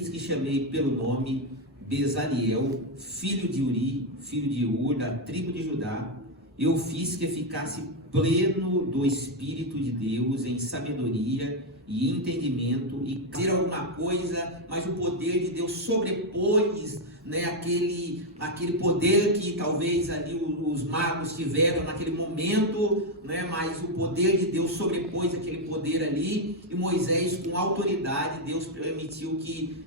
que chamei pelo nome Bezaliel, filho de Uri, filho de Ur, da tribo de Judá. Eu fiz que ficasse pleno do Espírito de Deus em sabedoria e entendimento, e dizer alguma coisa, mas o poder de Deus sobrepôs, né, aquele poder que talvez ali os magos tiveram naquele momento, né, mas o poder de Deus sobrepôs aquele poder ali, e Moisés, com autoridade, Deus permitiu que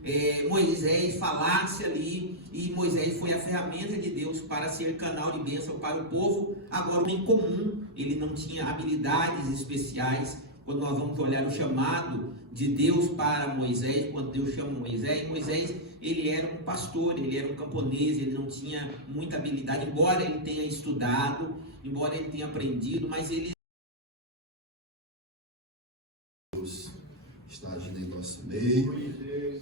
Moisés falasse ali, e Moisés foi a ferramenta de Deus para ser canal de bênção para o povo. Agora, em comum, ele não tinha habilidades especiais. Quando nós vamos olhar o chamado de Deus para Moisés, quando Deus chama Moisés, ele era um pastor, ele era um camponês, ele não tinha muita habilidade, embora ele tenha estudado, embora ele tenha aprendido, mas ele está agindo em nosso meio,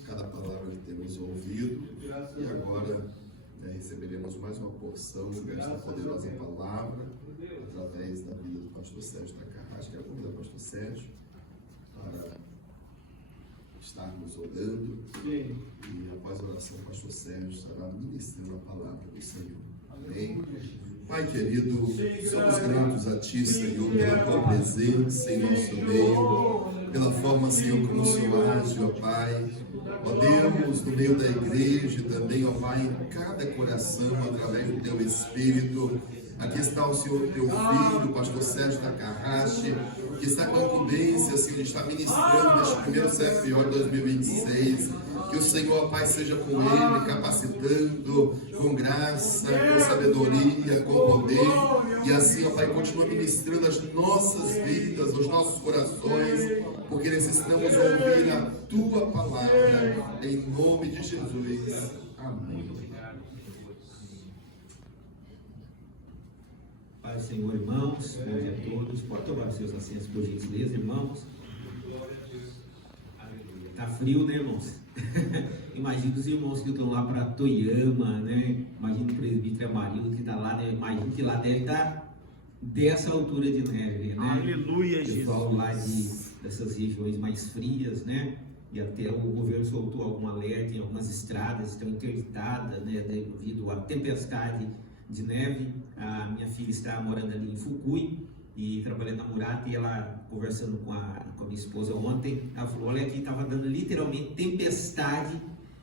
cada palavra que temos ouvido, e agora receberemos mais uma porção desta poderosa palavra através da vida do pastor Sérgio Takahashi. Quero convidar o pastor Sérgio para estarmos orando, e após a oração o pastor Sérgio estará ministrando a palavra do Senhor. Amém? Pai querido, somos gratos a Ti, Senhor, pela Tua presença em nosso meio, pela forma, Senhor, como o Senhor age, ó Pai. Ó Deus, no meio da igreja e também, ó Pai, em cada coração, através do Teu Espírito. Aqui está o Senhor, Teu Filho, o pastor Sérgio Takahashi, que está com a incumbência, Senhor, de estar ministrando neste primeiro CFO de 2026. Que o Senhor, Pai, seja com ele, capacitando com graça, com sabedoria, com poder. E assim, ó Pai, continua ministrando as nossas vidas, os nossos corações, porque necessitamos ouvir a Tua palavra, em nome de Jesus. Amém. Pai, Senhor, irmãos, bom dia a todos. Pode tomar os seus assentos, por gentileza, irmãos. Tá frio, né, irmãos? Imagina os irmãos que estão lá para Toyama, né? Imagina o presbítero Amarildo que está lá, né? Imagina que lá deve estar dessa altura de neve, né? Aleluia, Jesus. Pessoal lá dessas regiões mais frias, né? E até o governo soltou algum alerta em algumas estradas, estão interditadas, né? Devido à tempestade de neve. A minha filha está morando ali em Fukui e trabalhando na Murata, e ela, conversando com a minha esposa ontem, ela falou: olha, aqui estava dando literalmente tempestade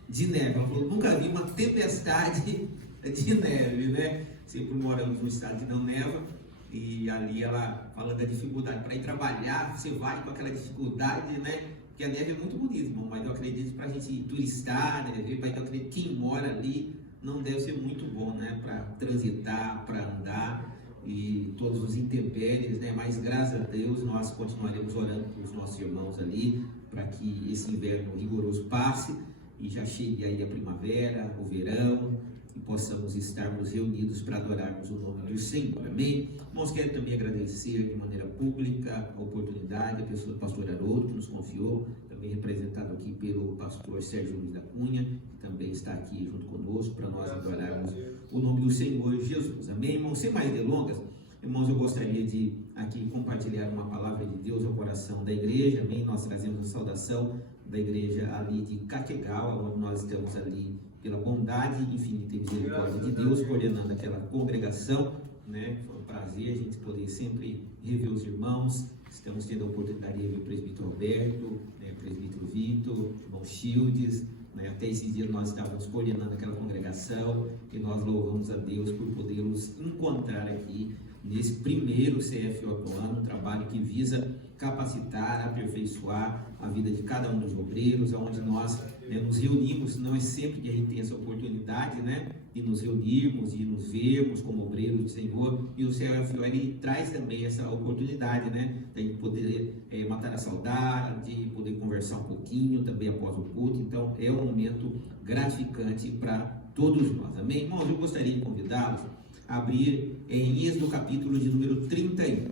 de neve. Ela falou: nunca vi uma tempestade de neve, né? Sempre moramos num estado que não neva, e ali ela falando da dificuldade para ir trabalhar, você vai com aquela dificuldade, né? Porque a neve é muito bonita, irmão, mas eu acredito para a gente turistar, né? Mas eu acredito que quem mora ali não deve ser muito bom, né? Para transitar, para andar, e todos os intempéries, né? Mas graças a Deus nós continuaremos orando para os nossos irmãos ali, para que esse inverno rigoroso passe e já chegue aí a primavera, o verão, e possamos estarmos reunidos para adorarmos o nome do Senhor. Amém? Irmãos, quero também agradecer de maneira pública a oportunidade, a pessoa do pastor Haroldo, que nos confiou, também representado aqui pelo pastor Sérgio Luiz da Cunha, que também está aqui junto conosco para nós adorarmos o nome do Senhor Jesus. Amém, irmãos? Sem mais delongas, irmãos, eu gostaria de aqui compartilhar uma palavra de Deus ao coração da igreja. Amém? Nós trazemos a saudação da igreja ali de Kakegawa, onde nós estamos ali pela bondade infinita e misericórdia de Deus, coordenando aquela congregação, né? Foi um prazer a gente poder sempre rever os irmãos. Estamos tendo a oportunidade de rever o presbítero Roberto, né? O presbítero Vitor, o irmão Childes, né? Até esse dia nós estávamos coordenando aquela congregação, e nós louvamos a Deus por podermos encontrar aqui nesse primeiro CFO do ano, um trabalho que visa capacitar, aperfeiçoar a vida de cada um dos obreiros, onde nós, né, nos reunimos. Não é sempre que a gente tem essa oportunidade, né, de nos reunirmos e nos vermos como obreiros do Senhor, e o CFO ele traz também essa oportunidade, né, de poder matar a saudade, de poder conversar um pouquinho também após o culto. Então é um momento gratificante para todos nós. Amém? Irmãos, eu gostaria de convidá-los a abrir em Êxodo capítulo de número 31.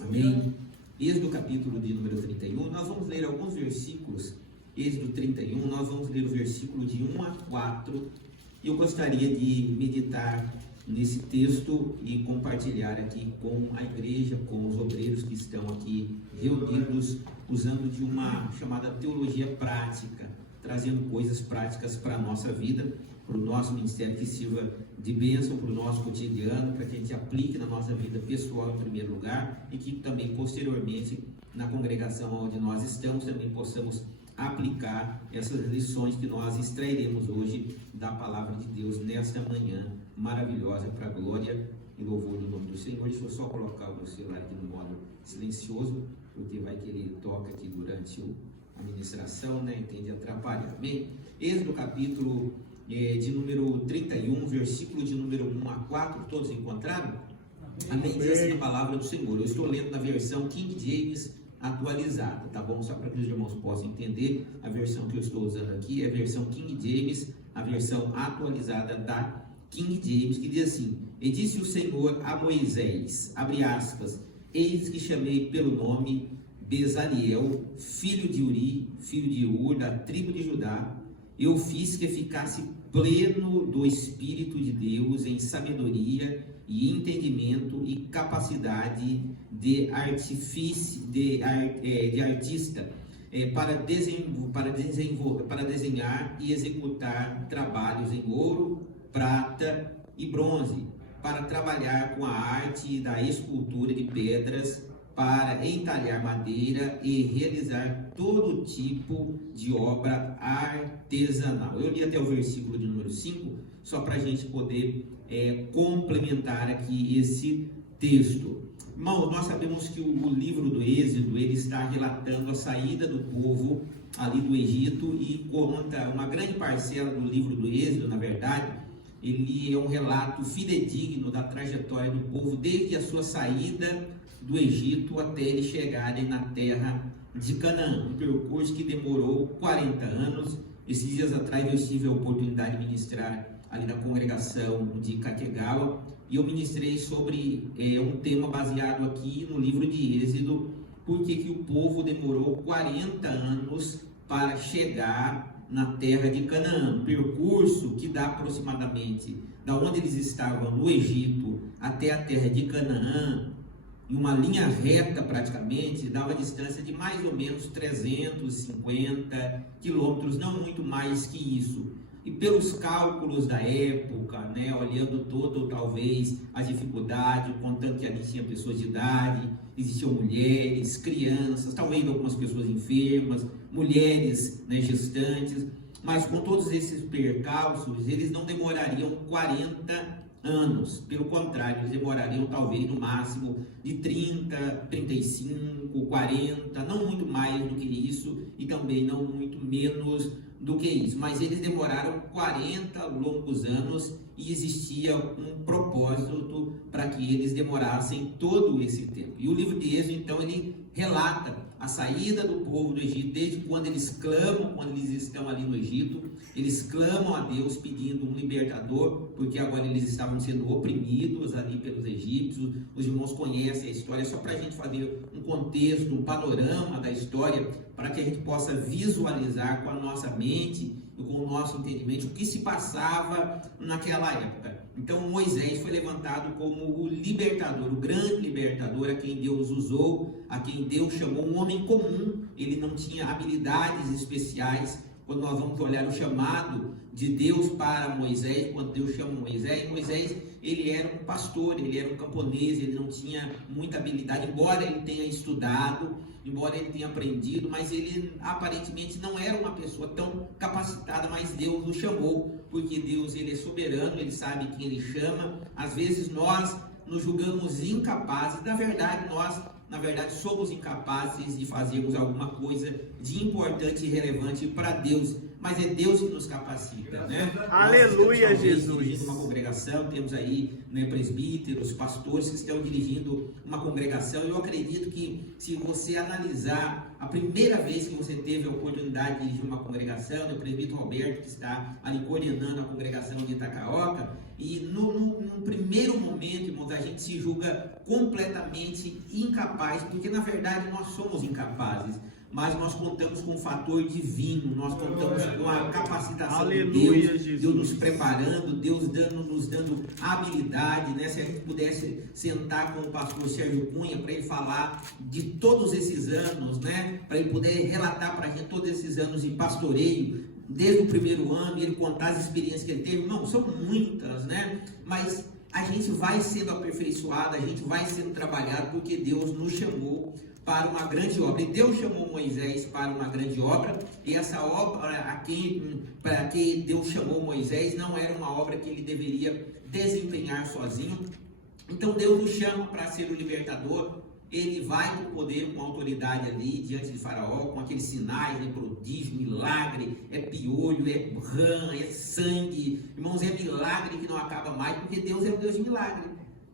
Amém? Êxodo capítulo de número 31, nós vamos ler alguns versículos. Êxodo 31, nós vamos ler o versículo de 1 a 4, e eu gostaria de meditar nesse texto e compartilhar aqui com a igreja, com os obreiros que estão aqui reunidos, usando de uma chamada teologia prática, trazendo coisas práticas para a nossa vida, para o nosso ministério, que sirva de bênção para o nosso cotidiano, para que a gente aplique na nossa vida pessoal em primeiro lugar e que também posteriormente na congregação onde nós estamos também possamos aplicar essas lições que nós extrairemos hoje da palavra de Deus nesta manhã maravilhosa, para a glória e louvor do nome do Senhor. Deixa eu só colocar o meu celular aqui no modo silencioso, porque vai que ele toca aqui durante a ministração, né? Entende? Atrapalhar. Amém? Êxodo capítulo de número 31, versículo de número 1 a 4, todos encontraram? Amém? Diz assim a palavra do Senhor. Eu estou lendo na versão King James atualizada, tá bom? Só para que os irmãos possam entender, a versão que eu estou usando aqui é a versão King James, a versão atualizada da King James, que diz assim: e disse o Senhor a Moisés, abre aspas, eis que chamei pelo nome Bezaliel, filho de Uri, filho de Ur, da tribo de Judá, eu fiz que ficasse pleno do Espírito de Deus em sabedoria e entendimento e capacidade de artista, para desenhar e executar trabalhos em ouro, prata e bronze, para trabalhar com a arte da escultura de pedras, para entalhar madeira e realizar todo tipo de obra artesanal. Eu li até o versículo de número 5, só para a gente poder complementar aqui esse texto. Irmãos, nós sabemos que o livro do Êxodo, ele está relatando a saída do povo ali do Egito, e conta uma grande parcela do livro do Êxodo, na verdade, ele é um relato fidedigno da trajetória do povo desde a sua saída do Egito até eles chegarem na terra de Canaã, um percurso que demorou 40 anos. Esses dias atrás eu tive a oportunidade de ministrar ali na congregação de Kakegawa, e eu ministrei sobre um tema baseado aqui no livro de Êxodo, porque que o povo demorou 40 anos para chegar na terra de Canaã, um percurso que dá aproximadamente da onde eles estavam no Egito até a terra de Canaã, em uma linha reta praticamente, dava distância de mais ou menos 350 quilômetros, não muito mais que isso. E pelos cálculos da época, né, olhando todo talvez a dificuldade, contando que ali tinha pessoas de idade, existiam mulheres, crianças, talvez algumas pessoas enfermas, mulheres, né, gestantes, mas com todos esses percalços, eles não demorariam 40 anos, pelo contrário, eles demorariam talvez no máximo de 30, 35, 40, não muito mais do que isso e também não muito menos do que isso, mas eles demoraram 40 longos anos e existia um propósito para que eles demorassem todo esse tempo. E o livro de Êxodo, então, ele relata a saída do povo do Egito, desde quando eles clamam, quando eles estão ali no Egito, eles clamam a Deus pedindo um libertador, porque agora eles estavam sendo oprimidos ali pelos egípcios. Os irmãos conhecem a história, só para a gente fazer um contexto, um panorama da história, para que a gente possa visualizar com a nossa mente e com o nosso entendimento o que se passava naquela época. Então Moisés foi levantado como o libertador, o grande libertador, a quem Deus usou, a quem Deus chamou um homem comum. Ele não tinha habilidades especiais. Quando nós vamos olhar o chamado de Deus para Moisés, quando Deus chama Moisés, ele era um pastor, ele era um camponês, ele não tinha muita habilidade, embora ele tenha estudado, embora ele tenha aprendido, mas ele aparentemente não era uma pessoa tão capacitada, mas Deus o chamou, porque Deus, ele é soberano, ele sabe quem ele chama. Às vezes nós nos julgamos incapazes, na verdade somos incapazes de fazermos alguma coisa de importante e relevante para Deus, mas é Deus que nos capacita, né? Aleluia, Jesus! Uma congregação, temos aí, né, presbíteros, pastores que estão dirigindo uma congregação. Eu acredito que se você analisar a primeira vez que você teve a oportunidade de dirigir uma congregação, né, o presbítero Roberto, que está ali coordenando a congregação de Itacaoca, e no primeiro momento, irmãos, a gente se julga completamente incapaz, porque na verdade nós somos incapazes, mas nós contamos com um fator divino, nós contamos com a capacitação Aleluia, de Deus nos preparando, Deus nos dando habilidade, né? Se a gente pudesse sentar com o pastor Sérgio Cunha para ele falar de todos esses anos, né? Para ele poder relatar para a gente todos esses anos de pastoreio, desde o primeiro ano, ele contar as experiências que ele teve. Não, são muitas, né? Mas a gente vai sendo aperfeiçoado, a gente vai sendo trabalhado, porque Deus nos chamou para uma grande obra. E Deus chamou Moisés para uma grande obra, e essa obra para que Deus chamou Moisés não era uma obra que ele deveria desempenhar sozinho. Então Deus nos chama para ser o libertador. Ele vai com poder, com autoridade ali diante de Faraó, com aqueles sinais, né, prodígio, milagre, é piolho, é rã, é sangue. Irmãos, é milagre que não acaba mais, porque Deus é um Deus de milagre.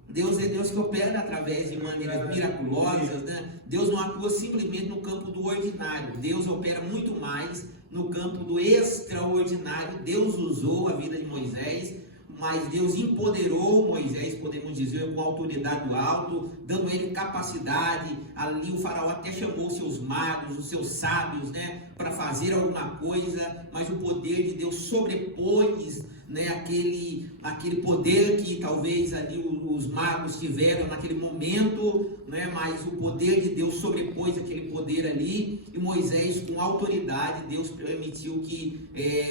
Deus é Deus que opera através de maneiras miraculosas, né? Deus não atua simplesmente no campo do ordinário. Deus opera muito mais no campo do extraordinário. Deus usou a vida de Moisés, mas Deus empoderou Moisés, podemos dizer, com a autoridade do alto, dando a ele capacidade. Ali o faraó até chamou seus magos, os seus sábios, né, para fazer alguma coisa, mas o poder de Deus sobrepôs, né, aquele poder que talvez ali os magos tiveram naquele momento, né, mas o poder de Deus sobrepôs aquele poder ali, e Moisés, com autoridade, Deus permitiu que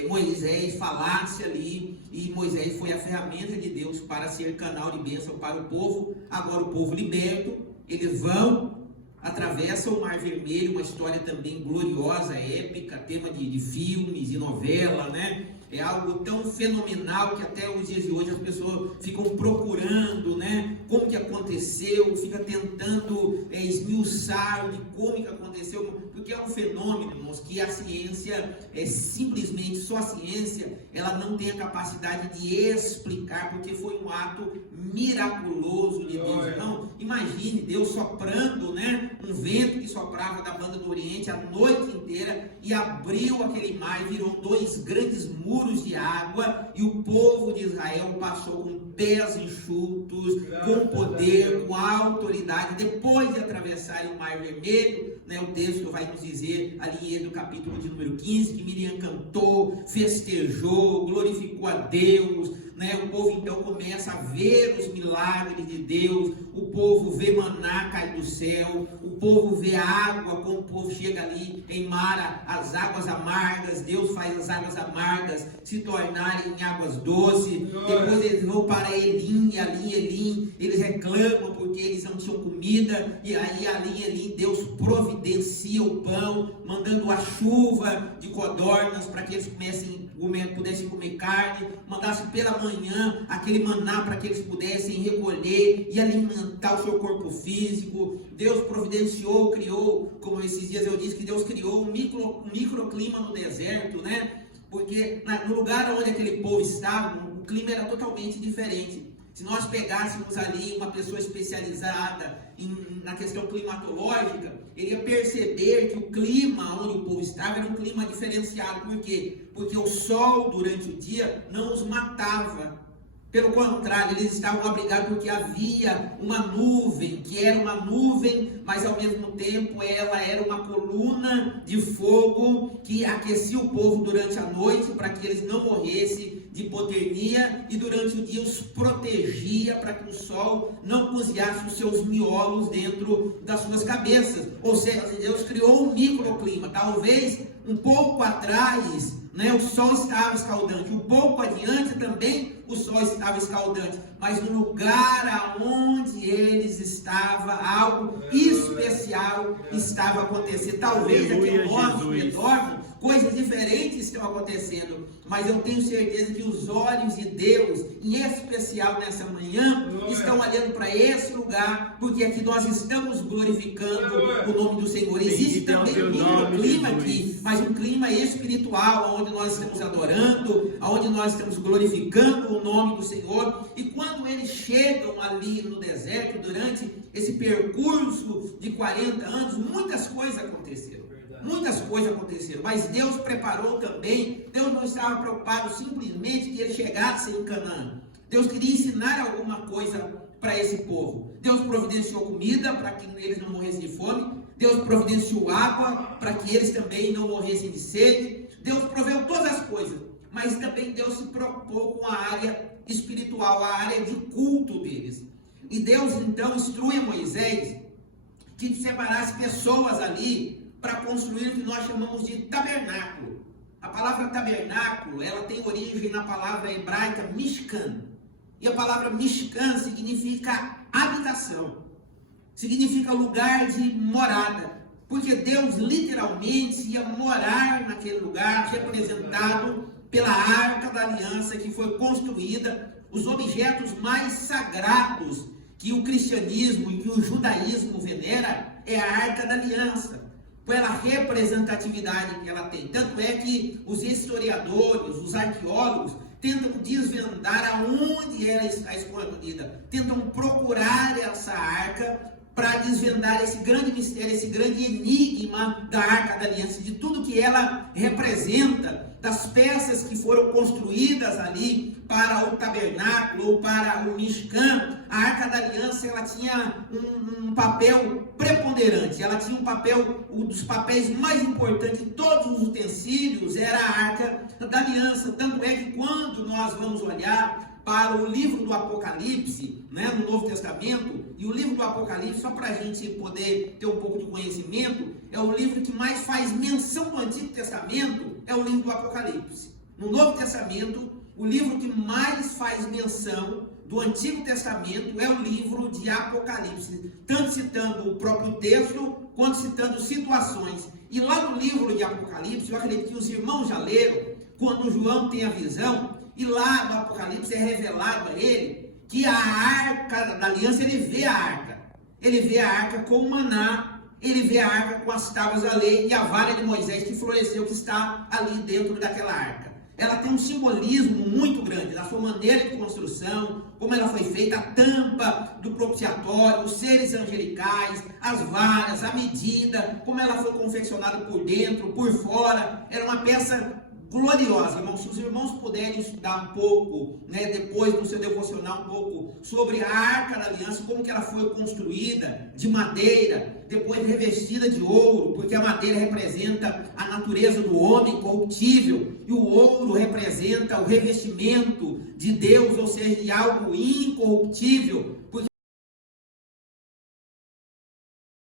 Moisés falasse ali, e Moisés foi a ferramenta de Deus para ser canal de bênção para o povo. Agora o povo liberto, eles atravessam o Mar Vermelho, uma história também gloriosa, épica, tema de filmes e novela, né? É algo tão fenomenal que até os dias de hoje as pessoas ficam procurando, né, como que aconteceu, fica tentando esmiuçar de como que aconteceu, porque é um fenômeno, irmãos, que a ciência simplesmente, só a ciência, ela não tem a capacidade de explicar, porque foi um ato miraculoso de Deus. Então, imagine Deus soprando, né, um vento que soprava da banda do Oriente a noite inteira e abriu aquele mar e virou 2 grandes muros de água, e o povo de Israel passou com pés enxutos, com poder, com autoridade, depois de atravessarem o Mar Vermelho, né, o texto vai nos dizer ali no capítulo de número 15, que Miriam cantou, festejou, glorificou a Deus, né? O povo então começa a ver os milagres de Deus, o povo vê maná cair do céu, o povo vê a água, quando o povo chega ali em Mara, as águas amargas, Deus faz as águas amargas se tornarem em águas doces. Depois eles vão para Elim, e ali em Elim eles reclamam porque eles não tinham comida, e aí ali em Elim Deus providencia o pão, mandando a chuva de codornas para que eles pudessem comer carne, mandasse pela manhã aquele maná para que eles pudessem recolher e alimentar o seu corpo físico. Deus providenciou, criou, como esses dias eu disse, que Deus criou um microclima no deserto, né? Porque no lugar onde aquele povo estava, o clima era totalmente diferente. Se nós pegássemos ali uma pessoa especializada na questão climatológica, ele ia perceber que o clima onde o povo estava era um clima diferenciado. Por quê? Porque o sol durante o dia não os matava. Pelo contrário, eles estavam abrigados porque havia uma nuvem, que era uma nuvem, mas ao mesmo tempo ela era uma coluna de fogo que aquecia o povo durante a noite para que eles não morressem de hipotermia, e durante o dia os protegia para que o sol não cozinhasse os seus miolos dentro das suas cabeças. Ou seja, Deus criou um microclima. Talvez um pouco atrás, né, o sol estava escaldante, um pouco adiante também o sol estava escaldante, mas no lugar aonde eles estavam, algo especial estava acontecendo. Talvez aqui ao nosso redor coisas diferentes estão acontecendo, mas eu tenho certeza que os olhos de Deus, em especial nessa manhã, estão olhando para esse lugar, porque aqui nós estamos glorificando o nome do Senhor. Existe também um microclima aqui, mas um clima espiritual, onde nós estamos adorando, onde nós estamos glorificando o nome do Senhor. E quando eles chegam ali no deserto, durante esse percurso de 40 anos, muitas coisas aconteceram. Muitas coisas aconteceram, mas Deus preparou também. Deus não estava preocupado simplesmente que eles chegassem em Canaã. Deus queria ensinar alguma coisa para esse povo. Deus providenciou comida para que eles não morressem de fome. Deus providenciou água para que eles também não morressem de sede. Deus proveu todas as coisas, mas também Deus se preocupou com a área espiritual, a área de culto deles. E Deus então instrui a Moisés que separasse pessoas ali para construir o que nós chamamos de tabernáculo. A A palavra tabernáculo, ela tem origem na palavra hebraica mishkan. E a palavra mishkan significa habitação, significa lugar de morada, porque Deus literalmente ia morar naquele lugar, representado pela Arca da Aliança, que foi construída. Os objetos mais sagrados que o cristianismo e que o judaísmo venera é a Arca da Aliança, pela representatividade que ela tem. Tanto é que os historiadores, os arqueólogos, tentam desvendar aonde ela está escondida, tentam procurar essa arca para desvendar esse grande mistério, esse grande enigma da Arca da Aliança, de tudo que ela representa, das peças que foram construídas ali para o tabernáculo ou para o Mishkan. A Arca da Aliança, ela tinha um papel preponderante, ela tinha um papel, um dos papéis mais importantes de todos os utensílios era a Arca da Aliança. Tanto é que quando nós vamos olhar para o livro do Apocalipse, né, no Novo Testamento, e o livro do Apocalipse, só para a gente poder ter um pouco de conhecimento, é o livro que mais faz menção do Antigo Testamento, é o livro do Apocalipse. No Novo Testamento, o livro que mais faz menção do Antigo Testamento é o livro de Apocalipse, tanto citando o próprio texto, quanto citando situações. E lá no livro de Apocalipse, eu acredito que os irmãos já leram, quando João tem a visão, e lá no Apocalipse é revelado a ele que a Arca da Aliança, ele vê a arca com o maná, ele vê a arca com as tábuas da lei e a vara de Moisés que floresceu, que está ali dentro daquela arca. Ela tem um simbolismo muito grande, na sua maneira de construção, como ela foi feita, a tampa do propiciatório, os seres angelicais, as varas, a medida, como ela foi confeccionada por dentro, por fora. Era uma peça gloriosa, irmãos. Se os irmãos puderem estudar um pouco, né, depois no seu devocional, um pouco sobre a Arca da Aliança, como que ela foi construída, de madeira, depois revestida de ouro, porque a madeira representa a natureza do homem corruptível, e o ouro representa o revestimento de Deus, ou seja, de algo incorruptível, porque